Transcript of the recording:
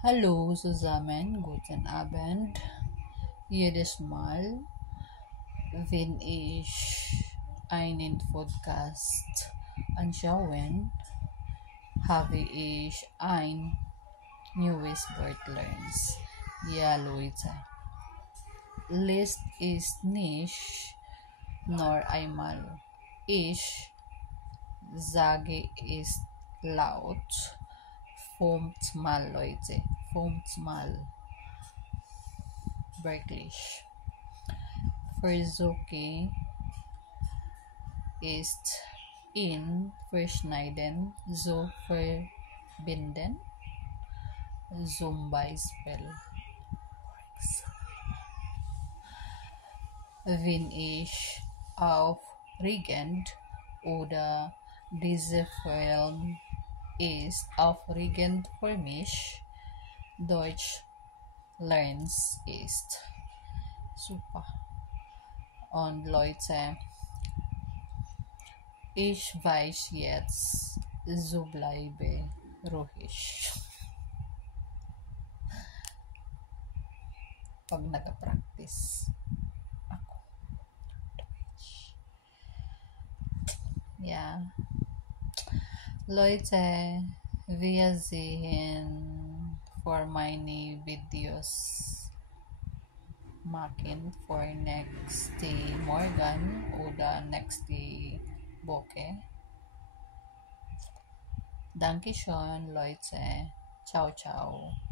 Hallo zusammen, guten Abend. Jedes Mal, wenn ich einen Podcast anschaue, habe ich ein neues Wort lernen. Ja, Leute, List ist nicht nur einmal. Ich sage es laut. Fünfmal, Leute. Fünfmal. Wirklich. Versuche ist in verschneiden, so verbinden. Zum Beispiel, wenn ich aufregend oder dieser Film ist aufregend für mich, Deutsch lerns ist super. Und Leute, ich weiß jetzt, so bleibe ruhig pag nag-practice ako. Ja, Leute, wir sehen for meine Videos machen for next day morgen oder next day Woche. Danke schön, Leute. Ciao, ciao.